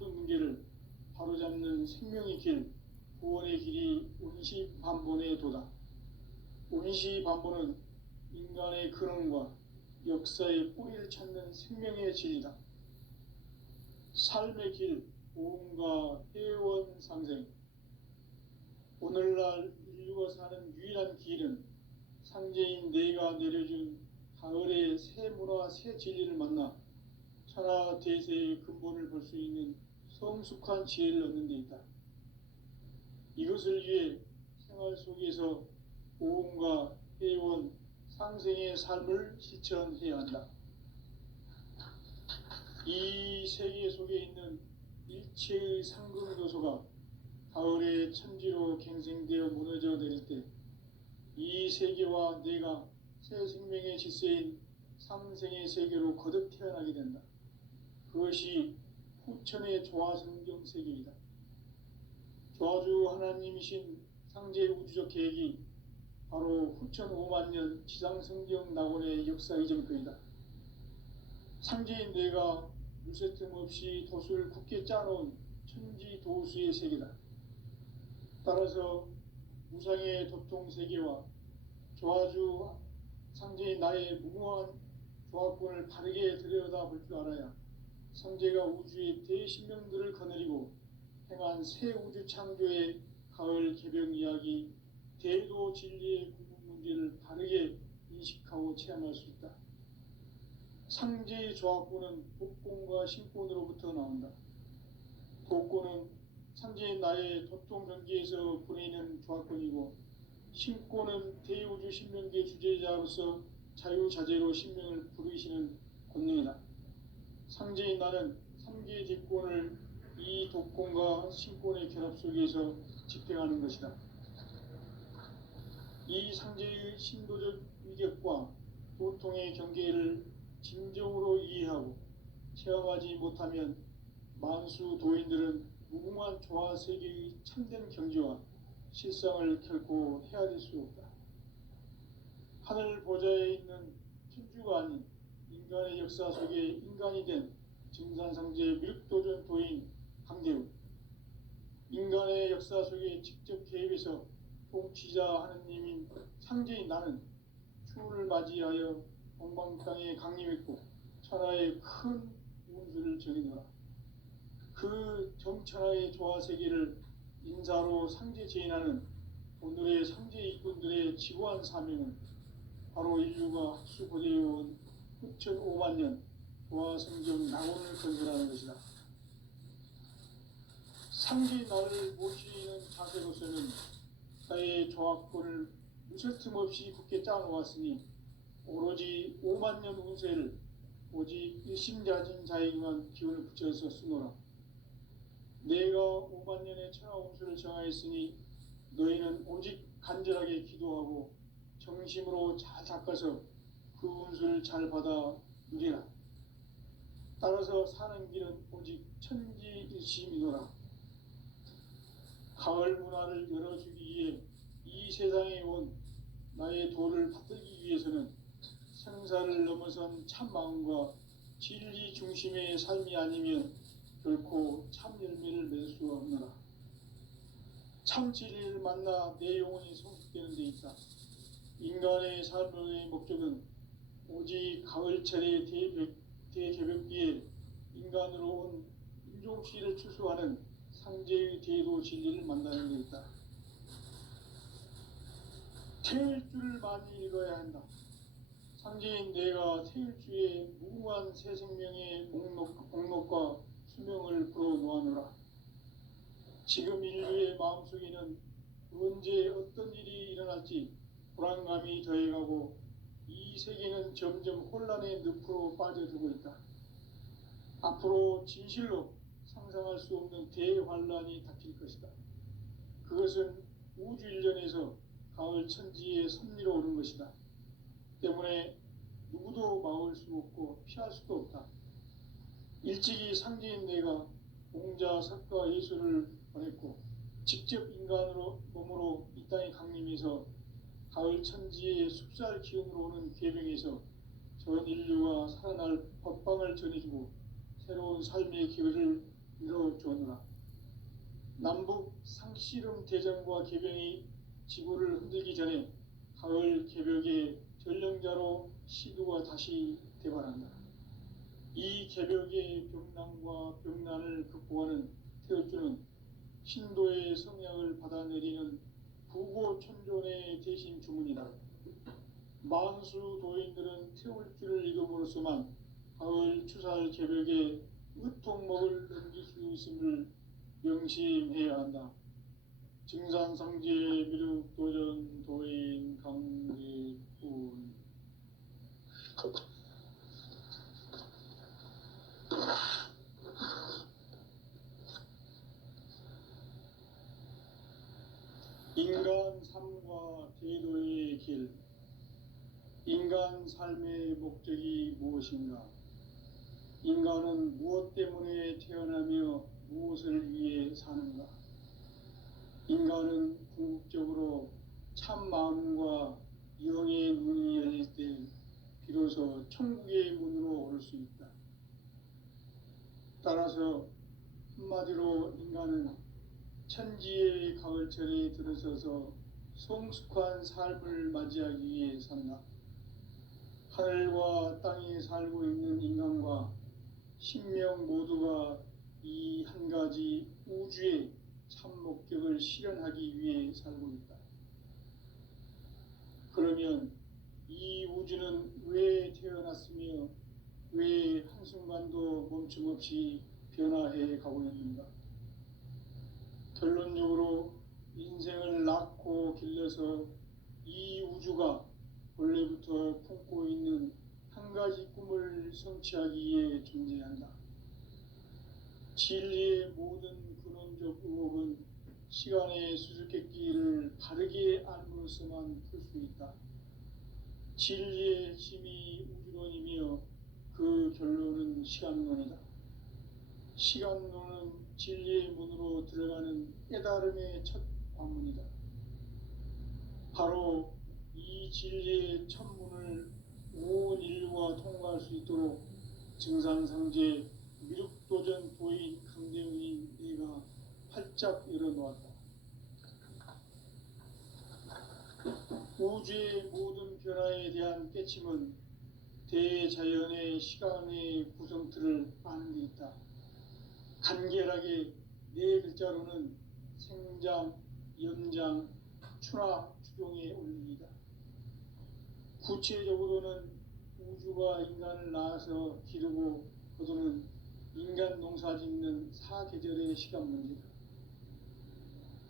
모든 문제를 바로잡는 생명의 길, 구원의 길이 운시반본에 도다. 운시반본은 인간의 근원과 역사의 뿌리를 찾는 생명의 진리다. 삶의 길, 보험과 회원 상생. 오늘날 인류가 사는 유일한 길은 상제인 내가 내려준 가을의 새 문화, 새 진리를 만나 천하 대세의 근본을 볼 수 있는 성숙한 지혜를 얻는 데 있다. 이것을 위해 생활 속에서 보험과 회원, 상생의 삶을 실천해야 한다. 이 세계 속에 있는 일체의 상금 요소가 가을의 천지로 갱생되어 무너져 내릴 때 이 세계와 내가 새 생명의 질서인 상생의 세계로 거듭 태어나게 된다. 그것이 후천의 조화성경 세계이다. 조화주 하나님이신 상제 우주적 계획이 바로 후천 5만 년 지상성경 낙원의 역사 이전표이다. 상제인 내가 물새틈 없이 도수를 굳게 짜놓은 천지 도수의 세계다. 따라서 무상의 도통세계와 조화주 상제인 나의 무궁한 조합권을 바르게 들여다볼 줄 알아야 상제가 우주의 대신명들을 거느리고 행한 새 우주 창조의 가을 개병 이야기, 대도 진리의 궁극 문제를 바르게 인식하고 체험할 수 있다. 상제의 조합권은 복권과 신권으로부터 나온다. 복권은 상제인 나의 도통 경계에서 보내는 조합권이고, 신권은 대우주 신명계 주제자로서 자유자재로 신명을 부르시는 권능이다. 상제인 나는 3개의 뒷권을 이 독권과 신권의 결합 속에서 집행하는 것이다. 이 상제의 신도적 위격과 도통의 경계를 진정으로 이해하고 체험하지 못하면 만수 도인들은 무궁한 조화 세계의 참된 경지와 실상을 결코 헤아릴 수 없다. 하늘 보좌에 있는 천주가 아닌 인간의 역사 속에 인간이 된 증산상제 밀도전 도인 강대우, 인간의 역사 속에 직접 개입해서 통치자 하느님인 상제인 나는 추운을 맞이하여 동방 땅에 강림했고 천하의 큰 운수를 정의노라. 그 정천하의 조화 세계를 인사로 상제 제인하는 오늘의 상제 일꾼들의 지고한 사명은 바로 인류가 학수고대해온 후천 5만 년 조화 성경 낙원을 건설하는 것이다. 상제인 나를 모시는 자세로서는 나의 조합권을 무설틈 없이 굳게 짜놓았으니 오로지 5만 년 운세를 오직 일심자진 자에게만 기운을 붙여서 쓰노라. 내가 5만 년의 천하 운수를 정하였으니 너희는 오직 간절하게 기도하고 정심으로 잘 닦아서 그 운수를 잘 받아 누리라. 따라서 사는 길은 오직 천지일심이노라. 가을 문화를 열어주기 위해 이 세상에 온 나의 도를 받들기 위해서는 생사를 넘어선 참 마음과 진리 중심의 삶이 아니면 결코 참 열매를 맺을 수 없노라. 참 진리를 만나 내 영혼이 성숙되는 데 있다. 인간의 삶의 목적은 오직 가을철의 대개벽기에 인간으로 온 인종시를 추수하는 상제의 대도 진리를 만나는 데 있다. 태일주를 많이 읽어야 한다. 상제인 내가 태일주의 무궁한 새 생명의 목록과 수명을 불어놓아노라. 지금 인류의 마음속에는 언제 어떤 일이 일어날지 불안감이 더해가고 이 세계는 점점 혼란의 늪으로 빠져들고 있다. 앞으로 진실로 상상할 수 없는 대환란이 닥칠 것이다. 그것은 우주 일련에서 가을 천지의 섭리로 오는 것이다. 때문에 누구도 막을 수 없고 피할 수도 없다. 일찍이 상제인 내가 공자, 석가, 예수를 보냈고 직접 인간으로 몸으로 이 땅에 강림해서 가을 천지의 숲살 기운으로 오는 계명에서 전 인류가 살아날 법방을 전해주고 새로운 삶의 길을 이뤄주었노라. 남북 상씨름 대전과 개병이 지구를 흔들기 전에 가을 개벽의 전령자로 시두가 다시 대발한다. 이 개벽의 병난과 병난을 극복하는 태울주는 신도의 성약을 받아내리는 부고천존의 대신 주문이다. 만수 도인들은 태울주를 읽음으로써만 가을 추살 개벽의 으통목을 넘길 수 있음을 명심해야 한다. 증산상제 미륵도전 도인 강대군. 인간 삶과 제도의 길. 인간 삶의 목적이 무엇인가? 인간은 무엇 때문에 태어나며 무엇을 위해 사는가? 인간은 궁극적으로 참 마음과 영의 눈이 열릴 때 비로소 천국의 문으로 올 수 있다. 따라서 한마디로 인간은 천지의 가을철에 들어서서 성숙한 삶을 맞이하기 위해 산다. 하늘과 땅에 살고 있는 인간과 신명 모두가 이 한 가지 우주의 참 목적을 실현하기 위해 살고 있다. 그러면 이 우주는 왜 태어났으며 왜 한순간도 멈춤없이 변화해 가고 있는가? 결론적으로 인생을 낳고 길러서 이 우주가 원래부터 품고 있는 한 가지 꿈을 성취하기 위해 존재한다. 진리의 모든 근원적 의혹은 시간의 수수께끼를 바르게 알므로서만 풀 수 있다. 진리의 핵심이 우주론이며 그 결론은 시간론이다. 시간론은 진리의 문으로 들어가는 깨달음의 첫 관문이다. 바로 이 진리의 첫 문을 온 인류가 통과할 수 있도록 증산상제 미륵도전 도인 강대훈인 내가 활짝 열어놓았다. 우주의 모든 변화에 대한 깨침은 대자연의 시간의 구성틀을 아는 데 있다. 간결하게 네 글자로는 생장, 연장, 추나 추종의 원리이다. 구체적으로는 우주가 인간을 낳아서 기르고 거두는 인간 농사 짓는 사계절의 시간 문제다.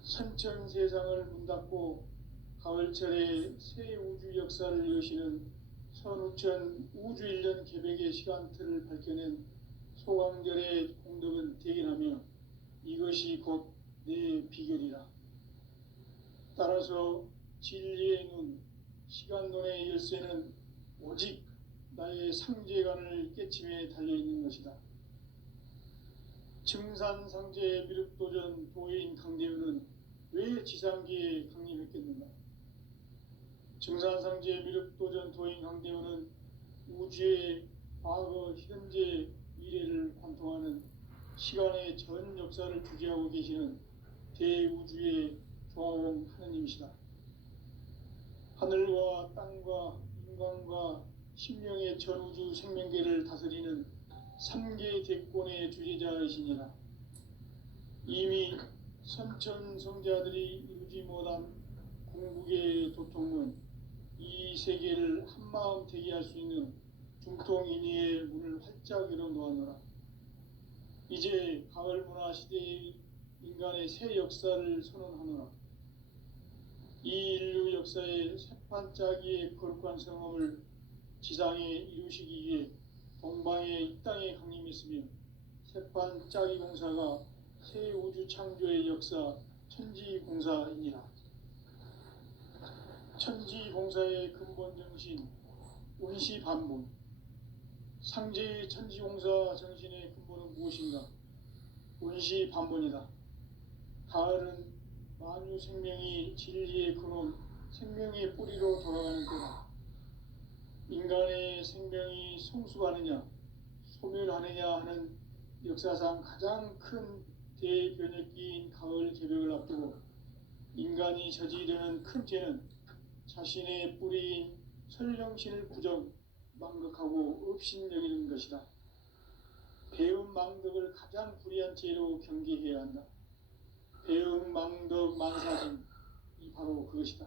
선천 세상을 문 닫고 가을철에 새 우주 역사를 여시는 선우천 우주 1년 개백의 시간틀을 밝혀낸 소강절의 공덕은 대견하며 이것이 곧 내 비결이라. 따라서 진리의 눈, 시간론의 열쇠는 오직 나의 상제관을 깨침에 달려있는 것이다. 증산상제 미륵도전 도인 강대훈은 왜 지상기에 강림했겠는가? 증산상제 미륵도전 도인 강대훈은 우주의 과거, 현재, 미래를 관통하는 시간의 전 역사를 주재하고 계시는 대우주의 조화원 하느님이시다. 하늘과 땅과 인간과 신명의 전우주 생명계를 다스리는 3계 대권의 주재자이시니라. 이미 선천성자들이 이루지 못한 궁극의 도통은 이 세계를 한마음 되게 할 수 있는 중통인의의 문을 활짝 열어놓았노라. 이제 가을 문화 시대의 인간의 새 역사를 선언하노라. 이 인류 역사의 새판짜기의 거룩한 성험을 지상에 이루시기 위해 동방의 이 땅에 강림했으며 새판짜기 공사가 새 우주 창조의 역사 천지공사이니라. 천지공사의 근본 정신 운시반본. 상제의 천지공사 정신의 근본은 무엇인가? 운시반본이다. 가을은 만유 생명이 진리의 근원, 생명의 뿌리로 돌아가는 때다. 인간의 생명이 성숙하느냐, 소멸하느냐 하는 역사상 가장 큰 대변혁기인 가을 개벽을 앞두고 인간이 저지르는 큰 죄는 자신의 뿌리인 설령신을 부정 망각하고 업신여기는 것이다. 배음 망덕을 가장 불의한 죄로 경계해야 한다. 배음 망덕 만사증이 바로 그것이다.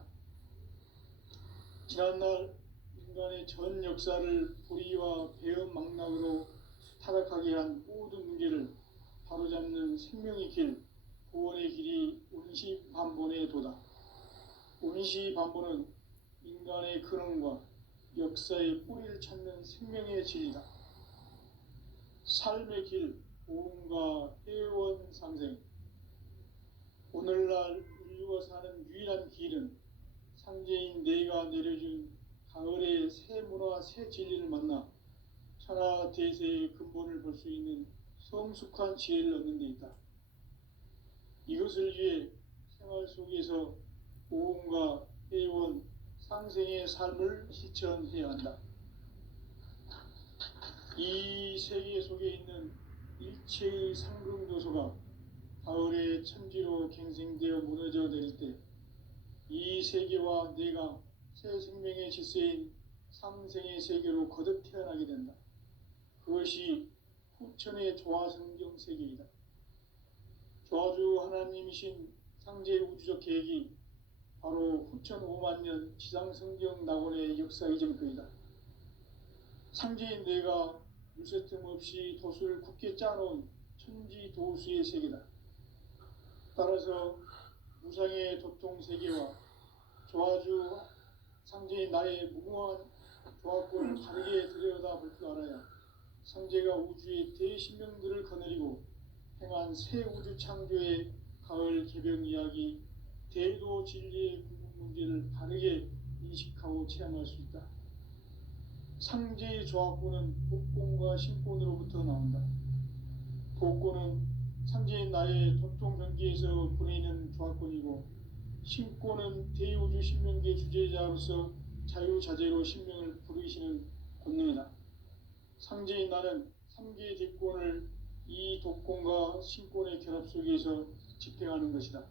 지난날 인간의 전 역사를 불의와 배음 망락으로 타락하게 한 모든 문제를 바로잡는 생명의 길, 구원의 길이 운시반본의 도다. 운시반본은 인간의 근원과 역사의 뿌리를 찾는 생명의 진리다. 삶의 길, 보험과 회원 상생. 오늘날 인류가 사는 유일한 길은 상제인 내가 내려준 가을의 새 문화, 새 진리를 만나 천하 대세의 근본을 볼 수 있는 성숙한 지혜를 얻는 데 있다. 이것을 위해 생활 속에서 보험과 회원, 상생의 삶을 실천해야 한다. 이 세계 속에 있는 일체의 상승도소가 가을의 천지로 갱생되어 무너져 내릴 때 이 세계와 내가 새 생명의 질서인 상생의 세계로 거듭 태어나게 된다. 그것이 후천의 조화성경 세계이다. 조화주 하나님이신 상제 우주적 계획이 바로 후천 5만 년 지상성경 낙원의 역사 이전거이다. 상제인 내가 물새 틈 없이 도수를 굳게 짜놓은 천지 도수의 세계다. 따라서 무상의 도통 세계와 조화주 상제인 나의 무궁한 조화권을 바르게 들여다볼 줄 알아야 상제가 우주의 대신명들을 거느리고 행한 새 우주 창조의 가을 개벽 이야기, 대도 진리의 궁극 문제를 바르게 인식하고 체험할 수 있다. 상제의 조화권은 복권과 신권으로부터 나온다. 복권은 상제인 나의 도통 경계에서 보내는 조화권이고, 신권은 대우주 신명계 주제자로서 자유자재로 신명을 부르시는 권능이다. 상제인 나는 3개의 대권을 이 독권과 신권의 결합 속에서 집행하는 것이다.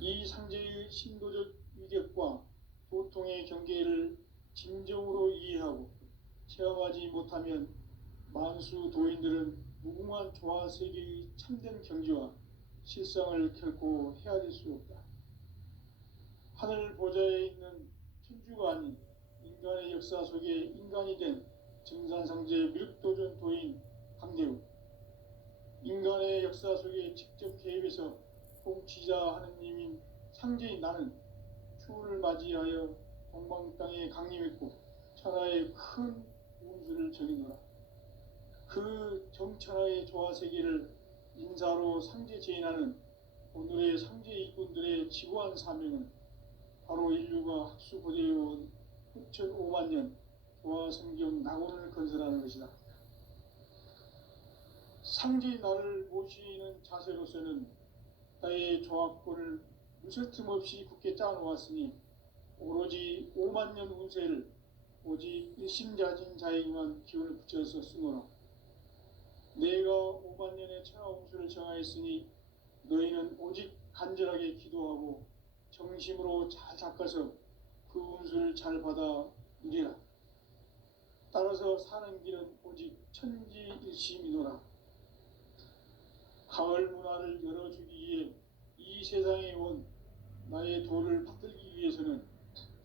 이 상제의 신도적 위력과 도통의 경계를 진정으로 이해하고 체험하지 못하면 만수 도인들은 무궁한 조화 세계의 참된 경지와 실상을 결코 헤아릴 수 없다. 하늘 보좌에 있는 천주가 아닌 인간의 역사 속에 인간이 된 증산상제 미륵도전 도인 강대우, 인간의 역사 속에 직접 개입해서 통치자 하느님인 상제인 나는 추운을 맞이하여 동방 땅에 강림했고 천하의 큰 운수를 정의노라. 그 정천하의 조화세계를 인사로 상제 제인하는 오늘의 상제 일꾼들의 지구한 사명은 바로 인류가 학수고대해온 후천 5만 년 조화성경 낙원을 건설하는 것이다. 상제의 나를 모시는 자세로서는 나의 조화권을 무쇠틈 없이 굳게 짜놓았으니 오로지 5만 년 운세를 오직 일심자진 자에게만 기운을 붙여서 쓰노라. 내가 5만 년의 천하 운수를 정하였으니 너희는 오직 간절하게 기도하고 정심으로 잘 닦아서 그 운수를 잘 받아 누리라. 따라서 사는 길은 오직 천지일심이노라. 가을 문화를 열어주기 위해 이 세상에 온 나의 도를 받들기 위해서는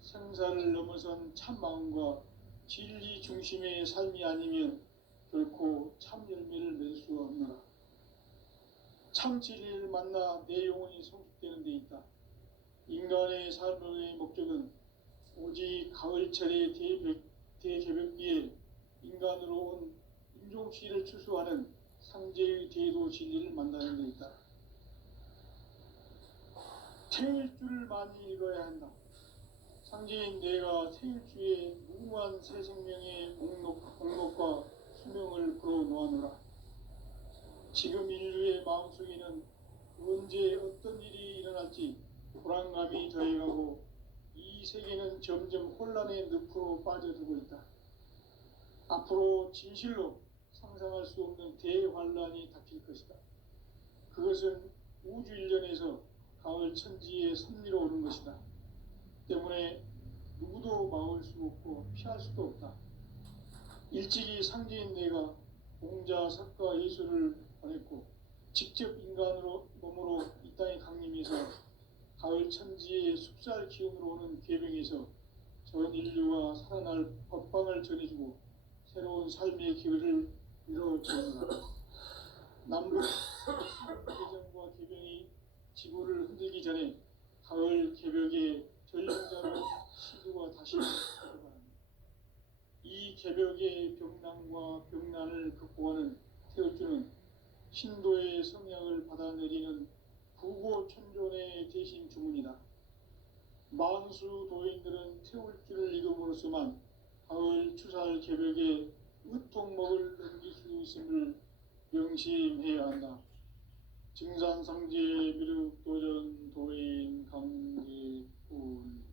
생사를 넘어선 참 마음과 진리 중심의 삶이 아니면 결코 참 열매를 맺을 수 없노라. 참 진리를 만나 내 영혼이 성숙되는 데 있다. 인간의 삶의 목적은 오직 가을철의 대개벽기에 인간으로 온 인종시를 추수하는 상제의 대도 진리를 만나는 데 있다. 태일주를 많이 읽어야 한다. 상제인 내가 태일주의 무궁한 새 생명의 목록과 수명을 풀어놓아노라. 지금 인류의 마음속에는 언제 어떤 일이 일어날지 불안감이 더해가고 이 세계는 점점 혼란의 늪으로 빠져들고 있다. 앞으로 진실로 상상할 수 없는 대환란이 닥칠 것이다. 그것은 우주 일련에서 가을 천지의 섭리로 오는 것이다. 때문에 누구도 막을 수 없고 피할 수도 없다. 일찍이 상제인 내가 공자, 석가, 예수를 보냈고 직접 인간으로 몸으로 이 땅에 강림해서 가을 천지의 숲살 기운으로 오는 계명에서 전 인류가 살아날 법방을 전해주고 새로운 삶의 길을 이뤄주는다. 남북 개정과 개병이 지구를 흔들기 전에 가을 개벽의 전령자로 시구가 다시 들어갑니다. 이 개벽의 병난과 병난을 극복하는 태울주는 신도의 성약을 받아내리는 부고천존의 대신 주문이다. 만수 도인들은 태울주를 읽음으로써만 가을 추살 개벽의 의통목을 넘길 수 있음을 명심해야 한다. 증산상제 미륵도전 도인 강제군.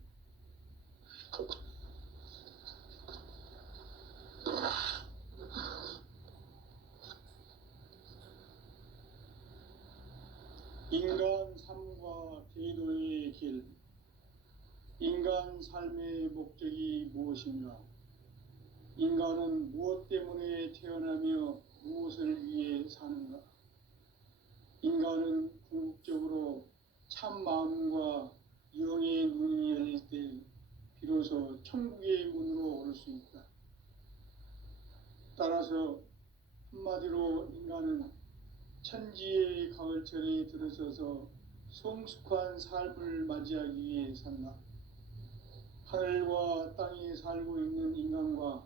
인간 삶과 제도의 길. 인간 삶의 목적이 무엇인가? 인간은 무엇 때문에 태어나며 무엇을 위해 사는가? 인간은 궁극적으로 참 마음과 영의 눈이 열릴 때 비로소 천국의 문으로 오를 수 있다. 따라서 한마디로 인간은 천지의 가을철에 들어서서 성숙한 삶을 맞이하기 위해 산다. 하늘과 땅에 살고 있는 인간과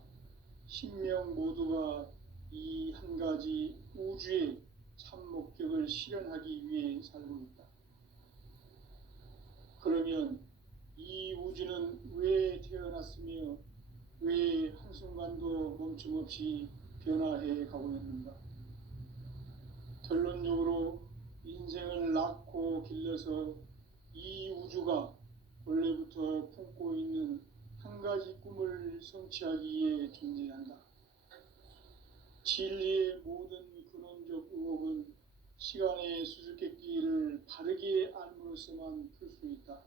신명 모두가 이 한 가지 우주의 참 목적을 실현하기 위해 살고 있다. 그러면 이 우주는 왜 태어났으며 왜 한순간도 멈춤없이 변화해 가고 있는가? 결론적으로 인생을 낳고 길러서 이 우주가 원래부터 품고 있는 한 가지 꿈을 성취하기 위해 존재한다. 진리의 모든 근원적 의혹은 시간의 수수께끼를 바르게 알므로써만 풀 수 있다.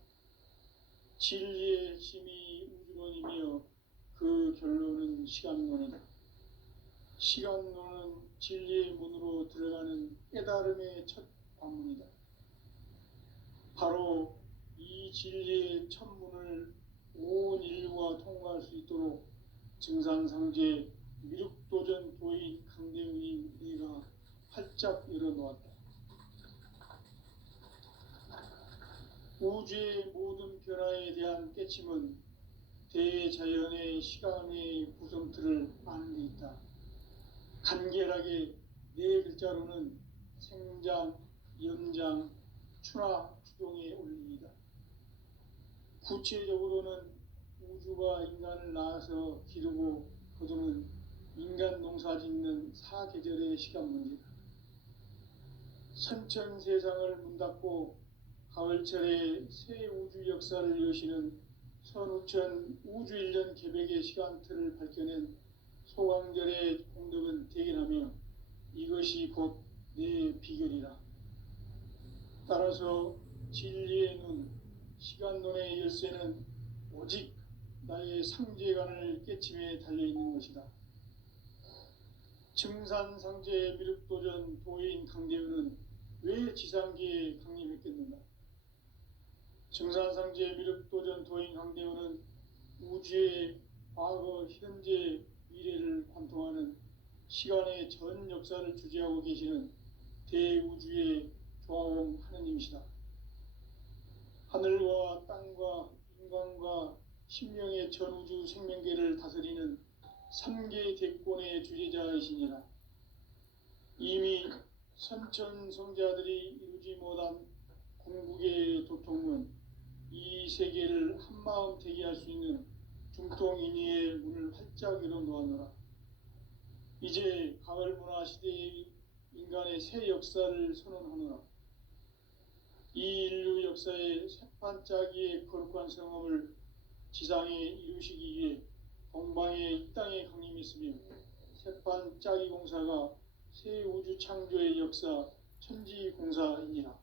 진리의 핵심이 우주론이며 그 결론은 시간론이다. 시간론은 진리의 문으로 들어가는 깨달음의 첫 관문이다. 바로 이 진리의 첫 문을 온 인류가 통과할 수 있도록 증산상제 미륵도전 도인 강대웅이 네가 활짝 열어놓았다. 우주의 모든 변화에 대한 깨침은 대자연의 시간의 구성틀을 아는 데 있다. 간결하게 네 글자로는 생장, 연장, 추나 추동의 원리이다. 구체적으로는 우주가 인간을 낳아서 기르고 거두는 인간 농사 짓는 사계절의 시간 문제다. 선천 세상을 문 닫고 가을철에 새 우주 역사를 여시는 선우천 우주 일년 개벽의 시간틀을 밝혀낸 소강절의 공덕은 대견하며 이것이 곧 내 비결이라. 따라서 진리의 눈, 시간론의 열쇠는 오직 나의 상제관을 깨침에 달려있는 것이다. 증산상제 미륵도전 도인 강대우는 왜 지상계에 강림했겠는가? 증산상제 미륵도전 도인 강대우는 우주의 과거, 현재, 미래를 관통하는 시간의 전 역사를 주재하고 계시는 대우주의 조화원 하느님이시다. 하늘과 땅과 인간과 신명의 전우주 생명계를 다스리는 3개 대권의 주재자이시니라. 이미 선천성자들이 이루지 못한 궁극의 도통은 이 세계를 한마음 되게 할 수 있는 중통인의의 문을 활짝 열어놓았노라. 이제 가을 문화 시대의 인간의 새 역사를 선언하노라. 이 인류 역사의 새반짝이의 거룩한 성험을 지상에 이루시기 위해 동방의 이 땅에 강림했으며 색판 짜기 공사가 새 우주 창조의 역사 천지공사이니라.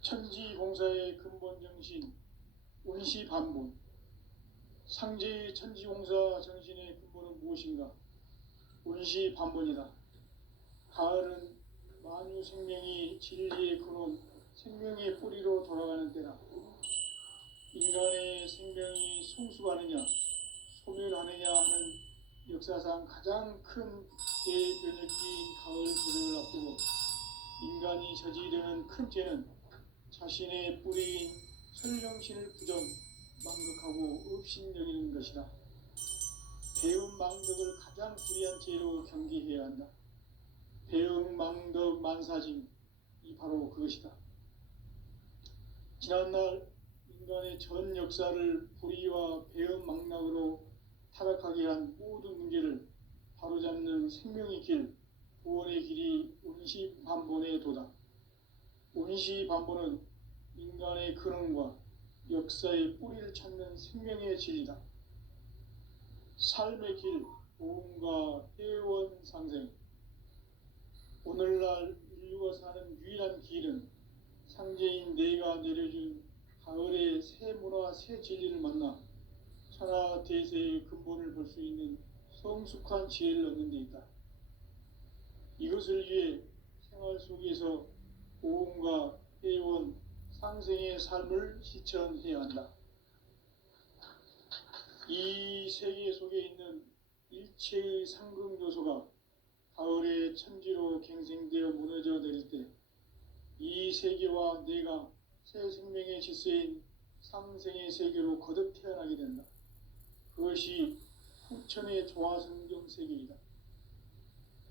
천지공사의 근본 정신 운시반본. 상제의 천지공사 정신의 근본은 무엇인가? 운시반본이다. 가을은 만유 생명이 진리의 근원, 생명의 뿌리로 돌아가는 때다. 인간의 생명이 성숙하느냐 소멸하느냐 하는 역사상 가장 큰 대변혁기인 가을 개벽을 앞두고 인간이 저지르는 큰 죄는 자신의 뿌리인 설령신을 부정, 망극하고 업신여기는 것이다. 배음 망덕을 가장 불의한 죄로 경계해야 한다. 배음 망덕 만사짐, 이 바로 그것이다. 지난날 인간의 전 역사를 불의와 배음 망락으로 타락하게 한 모든 문제를 바로잡는 생명의 길, 구원의 길이 운시반본의 도다. 운시반본은 인간의 근원과 역사의 뿌리를 찾는 생명의 진리다. 삶의 길, 보험과 회원 상생. 오늘날 인류가 사는 유일한 길은 상제인 내가 내려준 가을의 새 문화, 새 진리를 만나 천하 대세의 근본을 볼 수 있는 성숙한 지혜를 얻는 데 있다. 이것을 위해 생활 속에서 보험과 회원, 상생의 삶을 실천해야 한다. 이 세계 속에 있는 일체의 상극 요소가 가을의 천지로 갱생되어 무너져 내릴 때 이 세계와 내가 새 생명의 질서인 상생의 세계로 거듭 태어나게 된다. 그것이 후천의 조화성경 세계이다.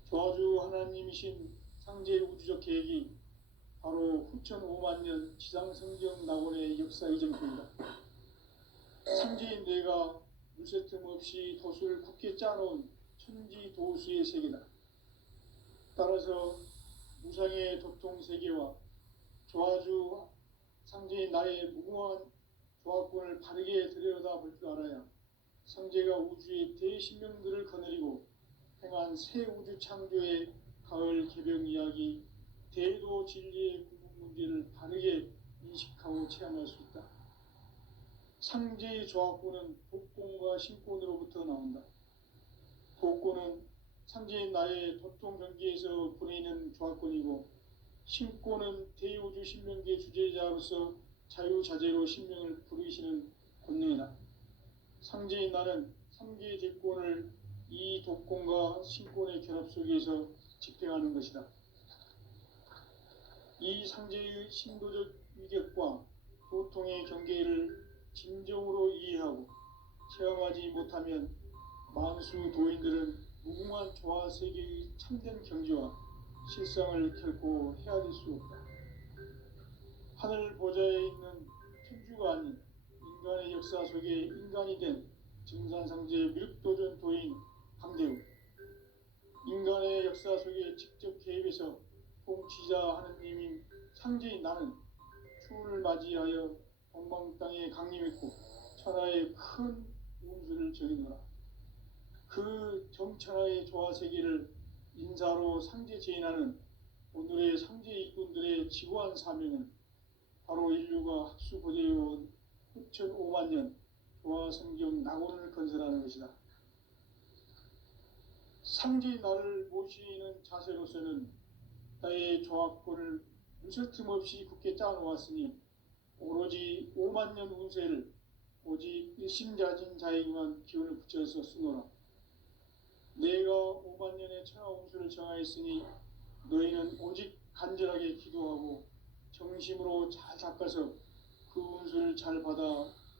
조화주 하나님이신 상제 우주적 계획이 바로 후천 5만 년 지상성경 낙원의 역사 이정표이다. 상제인 내가 물새 틈 없이 도수를 굳게 짜놓은 천지 도수의 세계다. 따라서 무상의 도통 세계와 조화주 상제인 나의 무궁한 조화권을 바르게 들여다볼 줄 알아야 상제가 우주의 대신명들을 거느리고 행한 새 우주 창조의 가을 개벽 이야기, 대도 진리의 궁극 문제를 바르게 인식하고 체험할 수 있다. 상제의 조화권은 복권과 신권으로부터 나온다. 복권은 상제인 나의 도통 경계에서 보내는 조화권이고, 신권은 대우주 신명계 주제자로서 자유자재로 신명을 부르시는 권능이다. 상제인 나는 3개의 대권을 이 독권과 신권의 결합 속에서 집행하는 것이다. 이 상제의 신도적 위격과 보통의 경계를 진정으로 이해하고 체험하지 못하면 만수 도인들은 무궁한 조화 세계의 참된 경지와 실상을 결코 헤아릴 수 없다. 하늘 보좌에 있는 천주가 아닌 인간의 역사 속에 인간이 된 증산상제 미륵도전 도인 강대우, 인간의 역사 속에 직접 개입해서 통치자 하느님인 상제인 나는 추운을 맞이하여 동방 땅에 강림했고 천하의 큰 운수를 정의노라. 그 정천하의 조화 세계를 인사로 상제 제인하는 오늘의 상제 일꾼들의 지고한 사명은 바로 인류가 학수 고대해온 후천 5만 년 조화 성경 낙원을 건설하는 것이다. 상제의 나를 모시는 자세로서는 나의 조화권을 무설틈 없이 굳게 짜놓았으니 오로지 5만 년 운세를 오직 일심자진 자에게만 기운을 붙여서 쓰노라. 내가 5만 년의 천하 운수를 정하였으니 너희는 오직 간절하게 기도하고 정심으로 잘 닦아서 그 운수를 잘 받아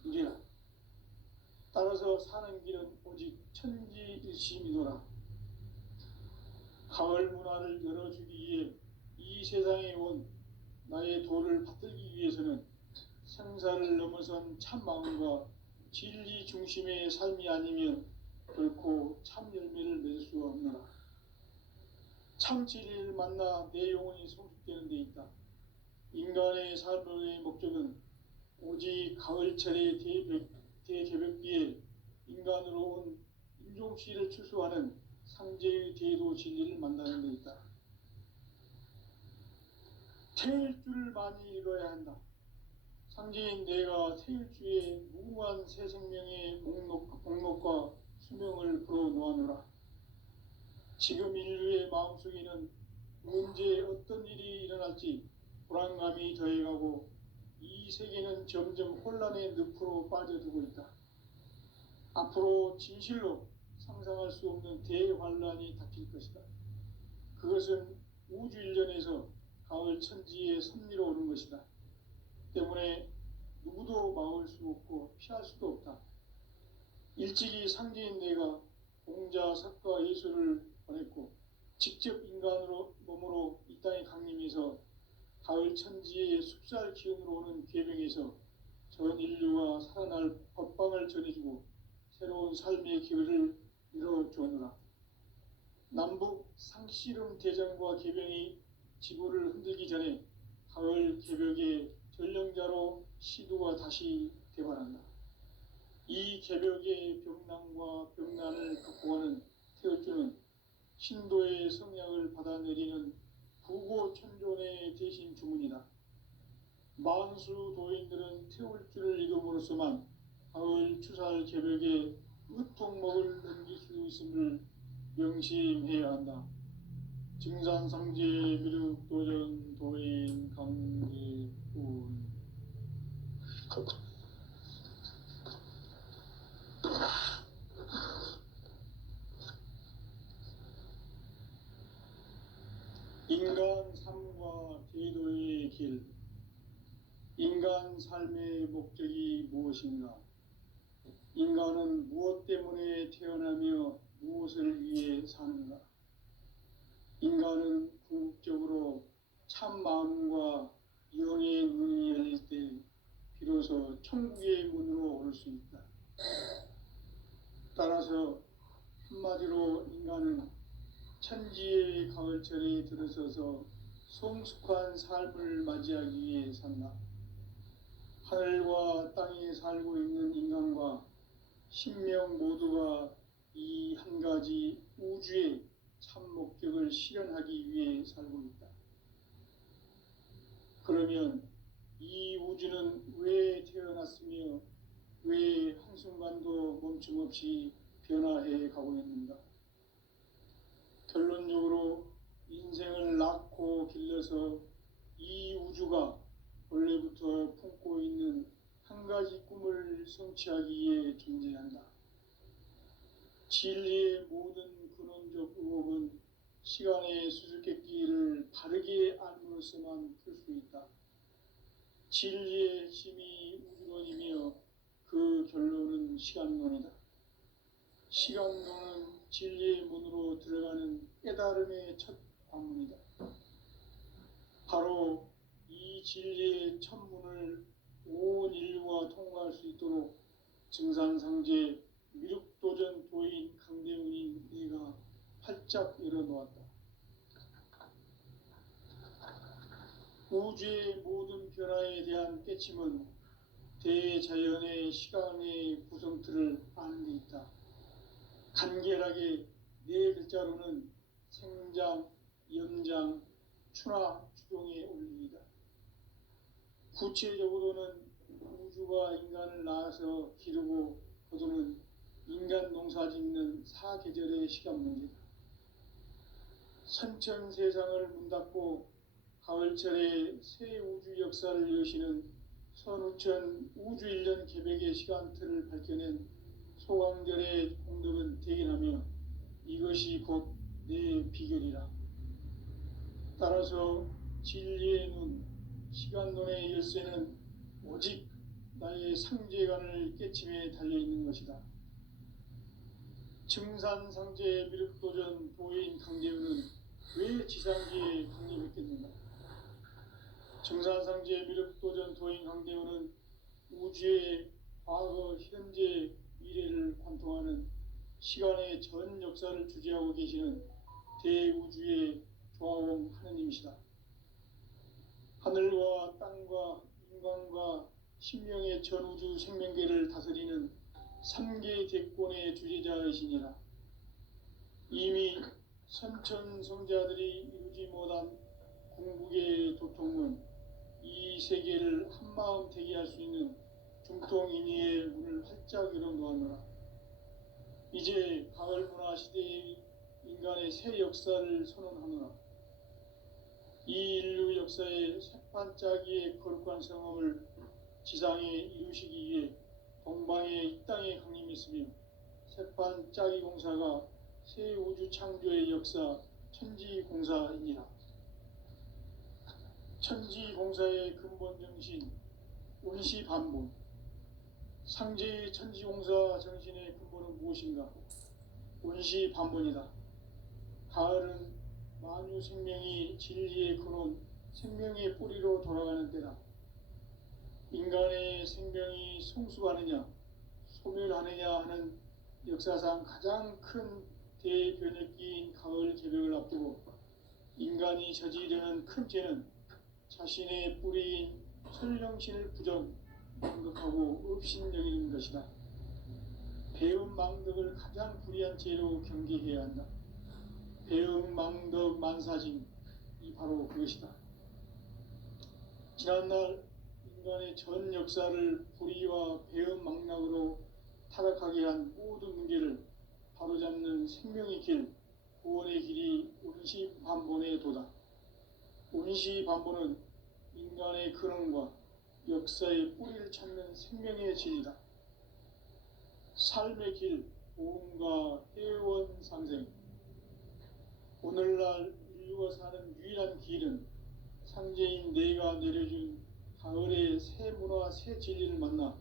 누리라. 따라서 사는 길은 오직 천지일심이노라. 가을 문화를 열어주기 위해 이 세상에 온 나의 도를 받들기 위해서는 생사를 넘어선 참 마음과 진리 중심의 삶이 아니면 결코 참 열매를 맺을 수 없노라. 참 진리를 만나 내 영혼이 성숙되는 데 있다. 인간의 삶의 목적은 오직 가을철의 대개벽기에 인간으로 온 윤종씨를 추수하는 상제의 대도 진리를 만나는 데 있다. 태일 줄을 많이 읽어야 한다. 상제인 내가 태일주의 무궁한 새 생명의 목록과 수명을 불어놓아노라. 지금 인류의 마음속에는 언제 어떤 일이 일어날지 불안감이 더해가고 이 세계는 점점 혼란의 늪으로 빠져들고 있다. 앞으로 진실로 상상할 수 없는 대환란이 닥칠 것이다. 그것은 우주 일련에서 가을 천지의 섭리로 오는 것이다. 때문에 누구도 막을 수 없고 피할 수도 없다. 일찍이 상제인 내가 공자, 석가, 예수를 보냈고 직접 인간으로 몸으로 이 땅에 강림해서 가을 천지의 숲살 기운으로 오는 계명에서 전 인류가 살아날 법방을 전해주고 새로운 삶의 기회를 이뤄주느라. 남북 상씨름 대전과 계병이 지구를 흔들기 전에 가을 개벽의 전령자로 시두가 다시 개발한다. 이 개벽의 병난과 병난을 극복하는 태울주는 신도의 성약을 받아내리는 부고천존의 대신 주문이다. 만수 도인들은 태울주를 읽음으로써만 가을 추살 개벽의 으통목을 넘길 수 있음을 명심해야 한다. 증산상제 미륵도전 도인 강제훈. 인간 삶과 제도의 길. 인간 삶의 목적이 무엇인가? 인간은 무엇 때문에 태어나며 무엇을 위해 사는가? 인간은 궁극적으로 참 마음과 영의 눈이 열릴 때 비로소 천국의 문으로 오를 수 있다. 따라서 한마디로 인간은 천지의 가을철에 들어서서 성숙한 삶을 맞이하기 위해 산다. 하늘과 땅에 살고 있는 인간과 신명 모두가 이 한 가지 우주의 참 목적을 실현하기 위해 살고 있다. 그러면 이 우주는 왜 태어났으며 왜 한순간도 멈춤없이 변화해 가고 있는가? 결론적으로 인생을 낳고 길러서 이 우주가 원래부터 품고 있는 한 가지 꿈을 성취하기 위해 존재한다. 진리의 모든 근원적 의혹은 시간의 수수께끼를 바르게 알므로써만 풀 수 있다. 진리의 핵심이 우주론이며 그 결론은 시간론이다. 시간론은 진리의 문으로 들어가는 깨달음의 첫 관문이다. 바로 이 진리의 첫 문을 온 인류가 통과할 수 있도록 증산상제 미륵도전 도인 강대훈인 네가 활짝 열어놓았다. 우주의 모든 변화에 대한 깨침은 대자연의 시간의 구성틀을 아는 데 있다. 간결하게 네 글자로는 생장, 연장, 추나 추동의 원리이다. 구체적으로는 우주가 인간을 낳아서 기르고 거두는 인간 농사 짓는 사계절의 시간 문제다. 선천 세상을 문 닫고 가을철에 새 우주 역사를 여시는 선우천 우주 1년 개백의 시간틀을 밝혀낸 소강절의 공덕은 대견하며 이것이 곧 내 비결이라. 따라서 진리의 눈, 시간론의 열쇠는 오직 나의 상제관을 깨침에 달려있는 것이다. 증산상제 미륵도전 도인 강제훈은 왜 지상기에 강림했겠는가? 증산상제 미륵도전 도인 강제훈은 우주의 과거, 현재, 미래를 관통하는 시간의 전 역사를 주재하고 계시는 대우주의 조화원 하느님이시다. 하늘과 땅과 인간과 신명의 전우주 생명계를 다스리는 3개 대권의 주재자이시니라. 이미 선천성자들이 이루지 못한 궁극의 도통은 이 세계를 한마음 되게 할 수 있는 중통인의의 문을 활짝 열어놓았노라. 이제 가을 문화 시대의 인간의 새 역사를 선언하노라. 이 인류 역사의 새반짝이의 거룩한 성험을 지상에 이루시기 위해 동방의 이 땅에 강림했으며 새반짝이 공사가 새 우주 창조의 역사 천지공사이니라. 천지공사의 근본 정신 운시반본. 상제의 천지공사 정신의 근본은 무엇인가? 운시반본이다. 가을은 만유 생명이 진리의 근원, 생명의 뿌리로 돌아가는 때다. 인간의 생명이 성숙하느냐, 소멸하느냐 하는 역사상 가장 큰 대변혁기인 가을 개벽을 앞두고 인간이 저지르는 큰 죄는 자신의 뿌리인 설령신을 부정망덕하고 업신여기는 것이다. 배은망덕을 가장 불의한 죄로 경계해야 한다. 배은망덕 만사징이 바로 그것이다. 지난날 인간의 전 역사를 불의와 배은망락으로 타락하게 한 모든 문제를 바로잡는 생명의 길, 구원의 길이 운시반본의 도다. 운시반본은 인간의 근원과 역사의 뿌리를 찾는 생명의 진리다. 삶의 길, 보험과 회원 상생. 오늘날 인류가 사는 유일한 길은 상제인 내가 내려준 가을의 새 문화, 새 진리를 만나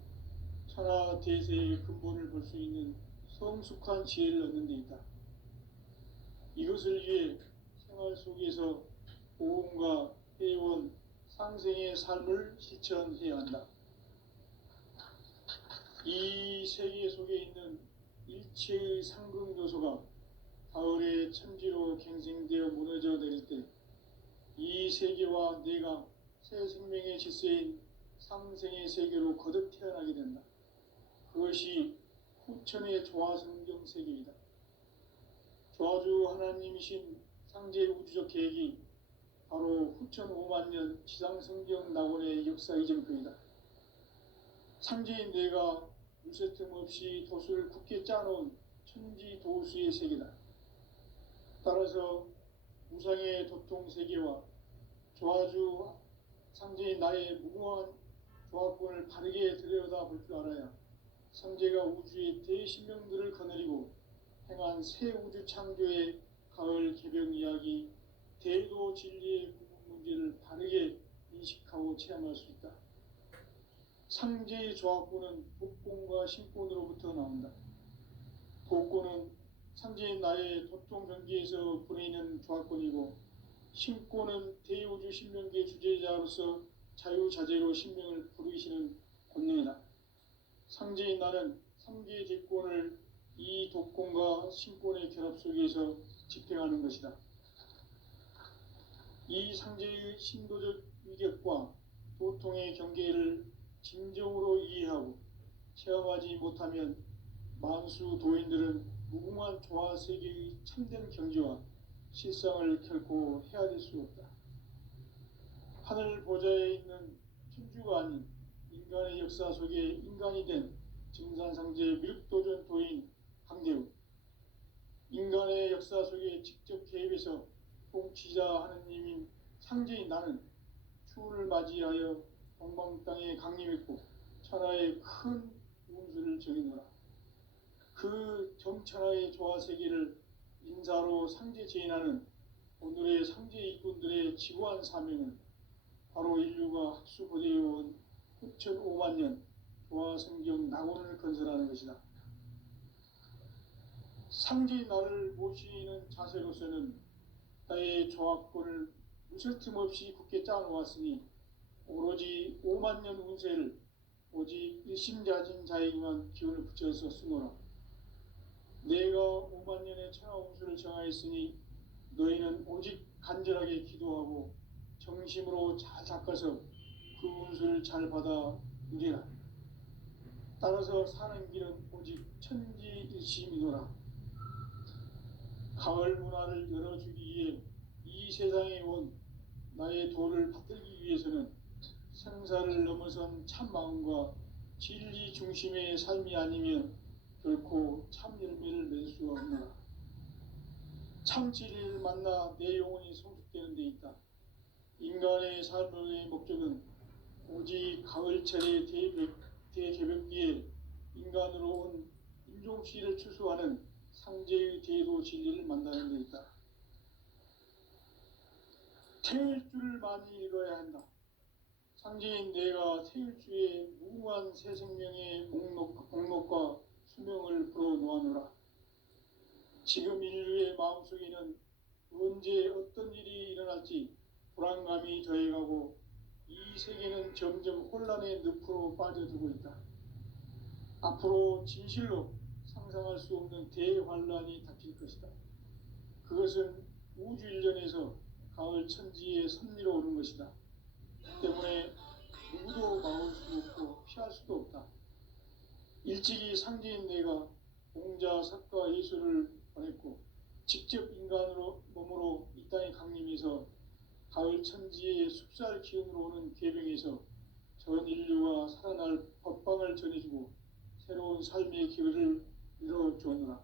천하 대세의 근본을 볼 수 있는 성숙한 지혜를 얻는 데 있다. 이것을 위해 생활 속에서 보험과 회원, 상생의 삶을 실천해야 한다. 이 세계 속에 있는 일체의 상금 요소가 가을의 천지로 갱생되어 무너져 내릴 때 이 세계와 내가 새 생명의 질서인 상생의 세계로 거듭 태어나게 된다. 그것이 후천의 조화성경 세계이다. 조화주 하나님이신 상제 우주적 계획이 바로 후천 5만 년 지상성경 낙원의 역사 이전표이다. 상제인 내가 물새틈 없이 도수를 굳게 짜놓은 천지 도수의 세계다. 따라서 무상의 도통 세계와 조화주 상제인 나의 무궁한 조화권을 바르게 들여다볼 줄 알아야 상제가 우주의 대신명들을 거느리고 행한 새 우주 창조의 가을 개벽 이야기, 대도 진리의 구분 문제를 바르게 인식하고 체험할 수 있다. 상제의 조화권은 복권과 신권으로부터 나온다. 복권은 상제인 나의 도통 경계에서 보내는 조화권이고, 신권은 대우주 신명계 주제자로서 자유자재로 신명을 부르시는 권능이다. 상제인 나는 3개의 대권을 이 도권과 신권의 결합 속에서 집행하는 것이다. 이 상제의 신도적 위격과 도통의 경계를 진정으로 이해하고 체험하지 못하면 만수 도인들은 무궁한 조화 세계의 참된 경지와 실상을 결코 헤아릴 수 없다. 하늘 보좌에 있는 천주가 아닌 인간의 역사 속에 인간이 된 증산상제 밀도전 도인 강대우, 인간의 역사 속에 직접 개입해서 통치자 하느님인 상제인 나는 추운을 맞이하여 동방 땅에 강림했고 천하의 큰 운수를 정해노라. 그 정천하의 조화 세계를 인사로 상제 제인하는 오늘의 상제 일꾼들의 지구한 사명은 바로 인류가 학수고대해온 후천 5만 년 조화 성경 낙원을 건설하는 것이다. 상제인 나를 모시는 자세로서는 나의 조화권을 무설틈 없이 굳게 짜놓았으니 오로지 5만 년 운세를 오직 일심자진 자에게만 기운을 붙여서 쓰노라. 내가 5만 년의 천하 운수를 정하였으니 너희는 오직 간절하게 기도하고 정심으로 잘 닦아서 그 운수를 잘 받아 누리라. 따라서 사는 길은 오직 천지일심이노라. 가을 문화를 열어주기 위해 이 세상에 온 나의 도를 받들기 위해서는 생사를 넘어선 참 마음과 진리 중심의 삶이 아니면 결코 참 열매를 맺을 수가 없노라. 참 진리를 만나 내 영혼이 성숙되는 데 있다. 인간의 삶의 목적은 오직 가을철의 대개벽기에 인간으로 온 인종시를 추수하는 상제의 대도 진리를 만나는 데 있다. 태일주를 많이 읽어야 한다. 상제인 내가 태일주의 무궁한 새 생명의 목록과 수명을 불어놓아노라. 지금 인류의 마음속에는 언제 어떤 일이 일어날지 불안감이 더해가고 이 세계는 점점 혼란의 늪으로 빠져들고 있다. 앞으로 진실로 상상할 수 없는 대환란이 닥칠 것이다. 그것은 우주 일련에서 가을 천지의 섭리로 오는 것이다. 때문에 누구도 막을 수 없고 피할 수도 없다. 일찍이 상제인 내가 공자, 석가, 예수를 보냈고 직접 인간으로 몸으로 이 땅에 강림해서 가을 천지의 숲살 기운으로 오는 계병에서 전 인류가 살아날 법방을 전해주고 새로운 삶의 기회를 이뤄주었노라.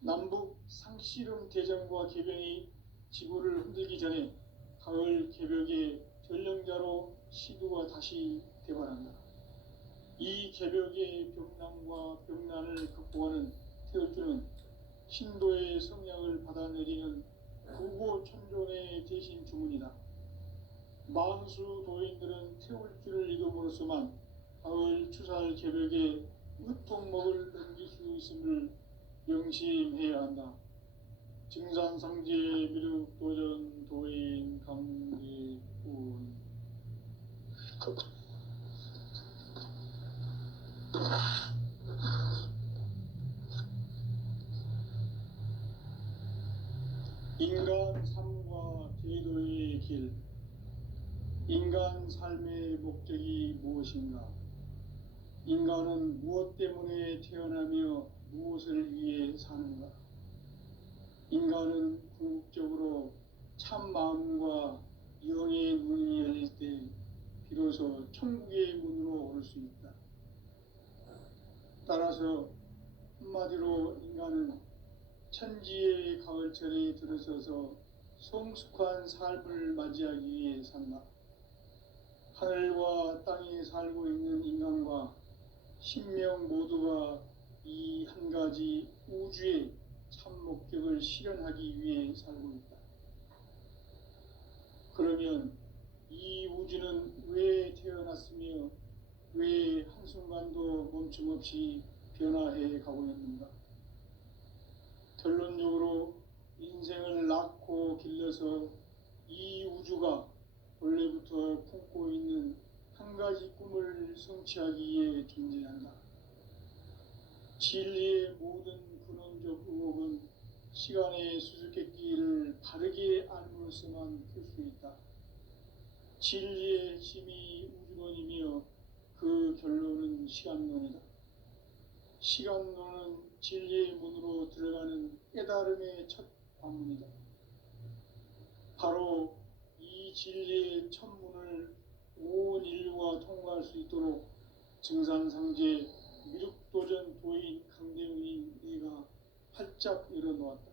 남북 상씨름 대전과 계병이 지구를 흔들기 전에 가을 개벽의 전령자로 시두가 다시 대발한다. 이 개벽의 병난과 병난을 극복하는 태울주는 신도의 성약을 받아내리는 구고천존의 대신 주문이다. 만수 도인들은 태울주를 읽음으로써만 가을 추살 개벽에 으통목을 넘길 수 있음을 명심해야 한다. 증산상제 미륵 도전 도인 강제군. 인간 삶과 제도의 길. 인간 삶의 목적이 무엇인가? 인간은 무엇 때문에 태어나며 무엇을 위해 사는가? 인간은 궁극적으로 참 마음과 영의 문이 열릴 때 비로소 천국의 문으로 오를 수 있다. 따라서 한마디로 인간은 천지의 가을철에 들어서서 성숙한 삶을 맞이하기 위해 산다. 하늘과 땅에 살고 있는 인간과 신명 모두가 이 한 가지 우주의 참 목적을 실현하기 위해 살고 있다. 그러면 이 우주는 왜 태어났으며 왜 한순간도 멈춤 없이 변화해 가고 있는가? 결론적으로 인생을 낳고 길러서 이 우주가 원래부터 품고 있는 한 가지 꿈을 성취하기 위해 존재한다. 진리의 모든 근원적 의혹은 시간의 수수께끼를 바르게 알므로써만 풀 수 있다. 진리의 핵심이 우주론이며 그 결론은 시간론이다. 시간론은 진리의 문으로 들어가는 깨달음의 첫 관문이다. 바로 이 진리의 첫 문을 온 인류가 통과할 수 있도록 증산상제 미륵도전 도인 강대웅이 내가 활짝 열어놓았다.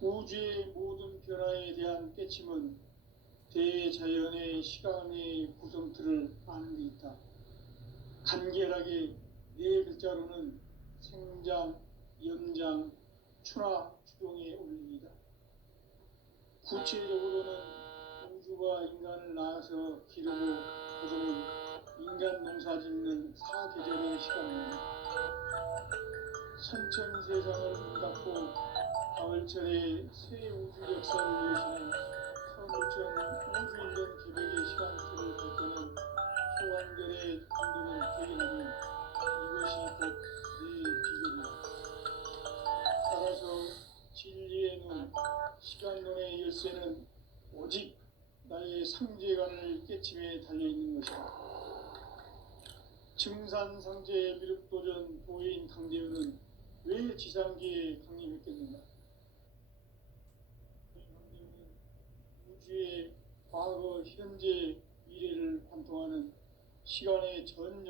우주의 모든 변화에 대한 깨침은 대자연의 시간의 구성틀을 아는 데 있다. 간결하게 네 글자로는 생장, 연장, 추나 추동의 원리이다. 구체적으로는 우주가 인간을 낳아서 기르고 거두는 인간 농사 짓는 사계절의 시간입니다. 선천 세상을 문닫고 가을철에 새 우주 역사를 이어지는 서울천 우주 일년 개벽의 시간틀을 펼쳐는 소환결의 감동을 대견하면 이것이 곧 내 비결이다. 따라서 진리의 눈, 시간론의 열쇠는 오직 나의 상제관을 깨침에 달려있는 것이다. 증산상제 미륵도전 도인 강제윤은 왜 지상계에 강림했겠는가? 강림은 우주의 과거, 현재, 미래를 관통하는 시간의 전 역사